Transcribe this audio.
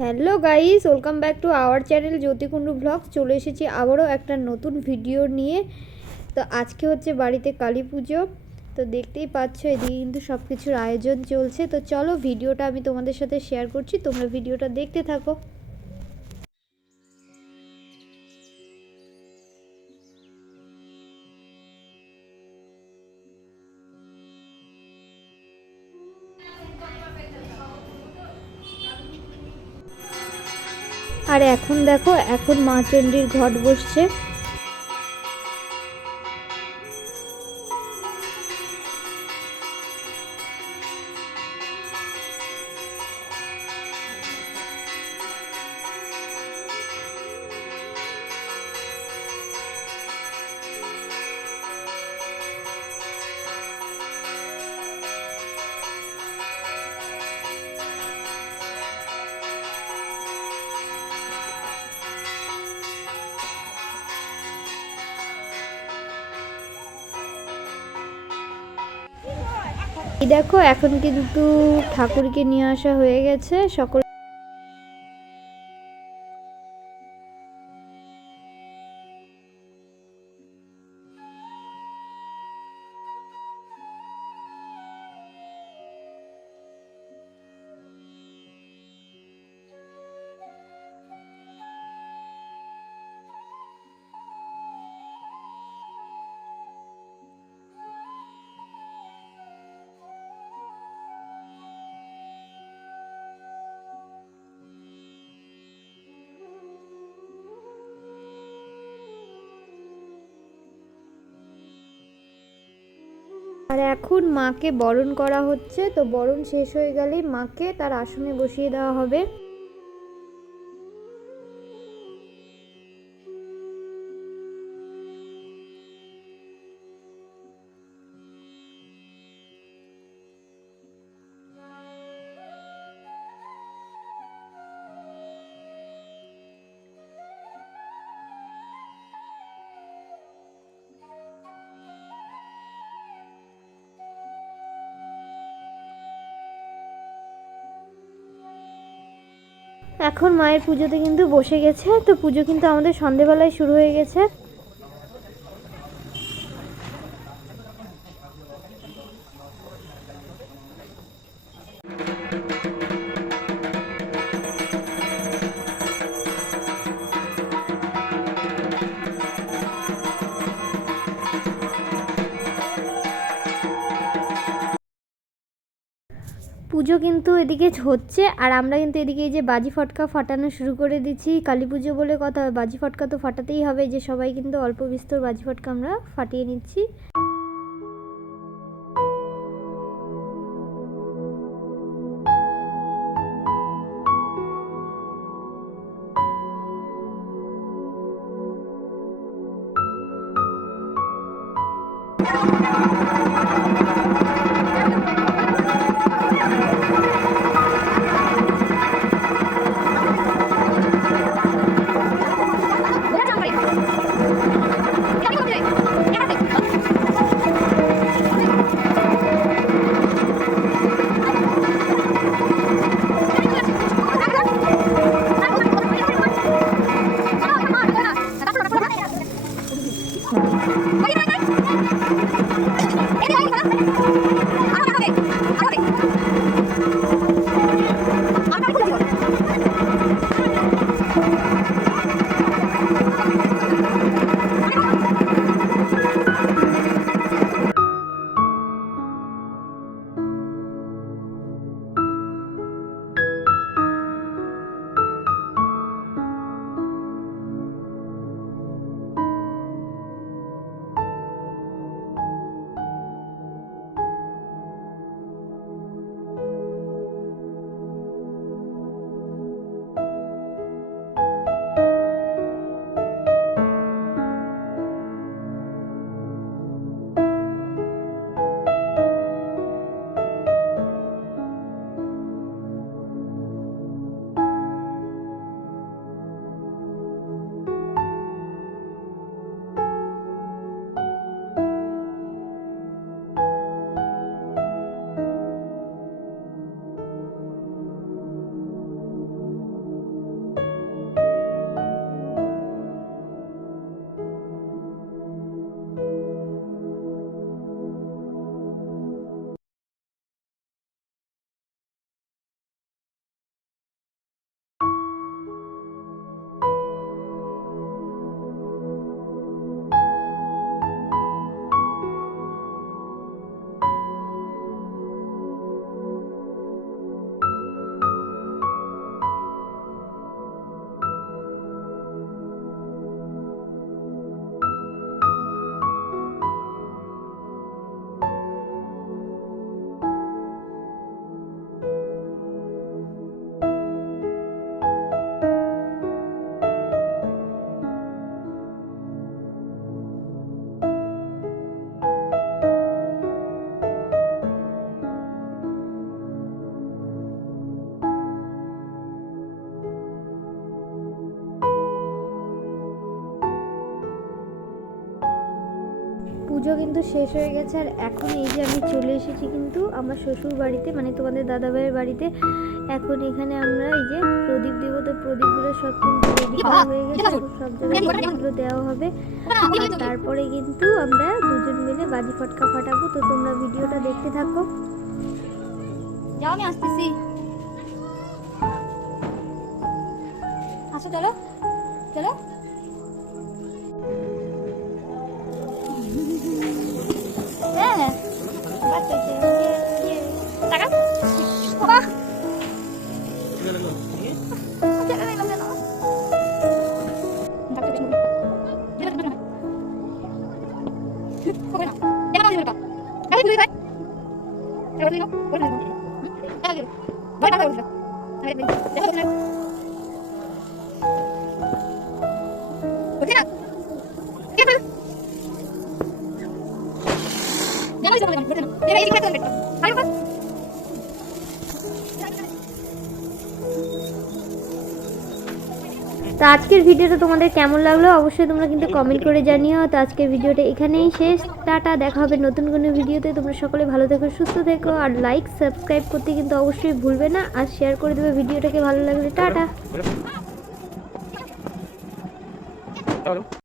Hello guys, welcome back to our channel Jyotikundu vlogs. চলে এসেছি আবারও একটা নতুন ভিডিও নিয়ে। তো আজকে হচ্ছে বাড়িতে কালী পুজো। তো দেখতেই পাচ্ছ এদিকে কিন্তু সব কিছুর আয়োজন চলছে। তো চলো ভিডিওটা আমি তোমাদের সাথে শেয়ার করছি, তোমরা ভিডিওটা দেখতে থাকো। আর এখন দেখো, এখন মা চণ্ডীর ঘট বসছে। এই দেখো, এখন কিন্তু ঠাকুরকে নিয়ে আসা হয়ে গেছে। সকল আর এখন মাকে বরণ করা হচ্ছে। তো বরণ শেষ হয়ে গেলেই মাকে তার আসনে বসিয়ে দেওয়া হবে। এখন মায়ের পুজোতে কিন্তু বসে গেছে। তো পুজো কিন্তু আমাদের সন্ধেবেলায় শুরু হয়ে গেছে। পুজো কিন্তু এদিকে হচ্ছে, আর আমরা কিন্তু এদিকে এই যে বাজি ফটকা ফাটানো শুরু করে দিচ্ছি। কালী পুজো বলে কথা, বাজি ফটকা তো ফাটাতেই হবে। যে সবাই কিন্তু অল্প বিস্তর বাজি ফটকা আমরা ফাটিয়ে নিচ্ছি। পুজো কিন্তু শেষ হয়ে গেছে। আর এখন এই যে আমি চলে এসেছি কিন্তু আমার শ্বশুর বাড়িতে, মানে তোমাদের দাদাভাইয়ের বাড়িতে। এখন এখানে আমরা এই যে প্রদীপ দেব, তো প্রদীপগুলো সব কিন্তু রেডি করা হয়ে গেছে। এখন সব জায়গায় প্রদীপগুলো দেওয়া হবে। আর তারপরে কিন্তু আমরা দুজন মিলে বাজি ফটকা ফাটাবো। তো তোমরা ভিডিওটা দেখতে থাকো। যাও, আমি আসতেছি। আসো, চলো চলো। হ্যাঁ টাকা বাবা তো আজকের ভিডিওটা তোমাদের কেমন লাগলো অবশ্যই তোমরা কিন্তু কমেন্ট করে জানিও। তো আজকের ভিডিওটা এখানেই শেষ। টাটা, দেখা হবে নতুন কোনো ভিডিওতে। তোমরা সকলে ভালো থেকো, সুস্থ থেকো। আর লাইক সাবস্ক্রাইব করতে কিন্তু অবশ্যই ভুলবে না। আর শেয়ার করে দেবে ভিডিওটাকে ভালো লাগলে। টাটা।